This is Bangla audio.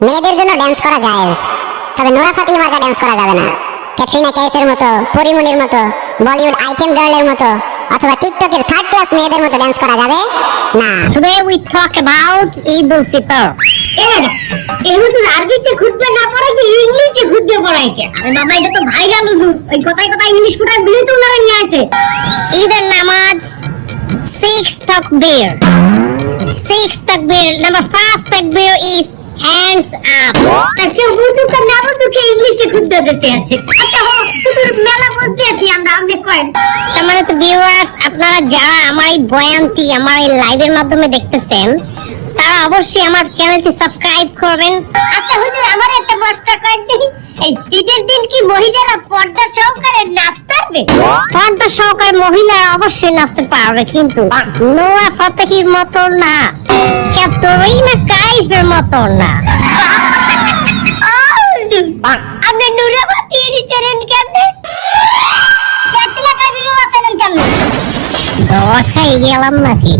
মেয়েদের জন্য ড্যান্স করা জায়েজ, তবে নোরা ফাতেহি মার্কা ড্যান্স করা যাবে না। ক্যাটরিনা কাইফের মতো, পরিমণির মতো, বলিউড আইটেম গার্লের মতো অথবা টিকটকের থার্ড ক্লাস মেয়েদের মতো ড্যান্স করা যাবে না। Today we talk about Eid al-Fitr. এই হুজুর আরবিতে খুতবা না পড়াই যে ইংলিশে খুতবা পড়াই কে? আরে বাবা এটা তো ভাইরাল হুজুর, ওই কথায় কথায় ইংলিশ কোটার বিলে তো উনারা নিয়ে আসে। ঈদের নামাজ 6 takbir. 6 takbir. Number first takbir is hands up. আর কেউ বুঝুক আর না বুঝুক ইংলিশে খুতবা দিতে আছে। আচ্ছা হুজুর মেলা বলতে আছি আমরা, আপনি কয়েন। সম্মানিত ভিউয়ার্স, আপনারা যারা আমার এই বয়ানটি আমার এই লাইভের মাধ্যমে দেখতেছেন তারা অবশ্যই আমার চ্যানেলটি সাবস্ক্রাইব করবেন। আচ্ছা হুজুর আমার একটা মস্ত কয়েন দেখি, এই ঈদের দিন কি মহিলারা পর্দা সহকারে নাচতে পারবে? পর্দা সহকারে মহিলারা অবশ্যই নাচতে পারবে, কিন্তু নোরা ফাতেহির মতো না, ক্যাটরিনা কাইফের মতো না। আপনি নুরা ফাতেহি চ্যানেল কেমনে? ক্যাটরিনা কাইফের চ্যানেল কেমনে? দোয়া খাই গেলাম নাকি?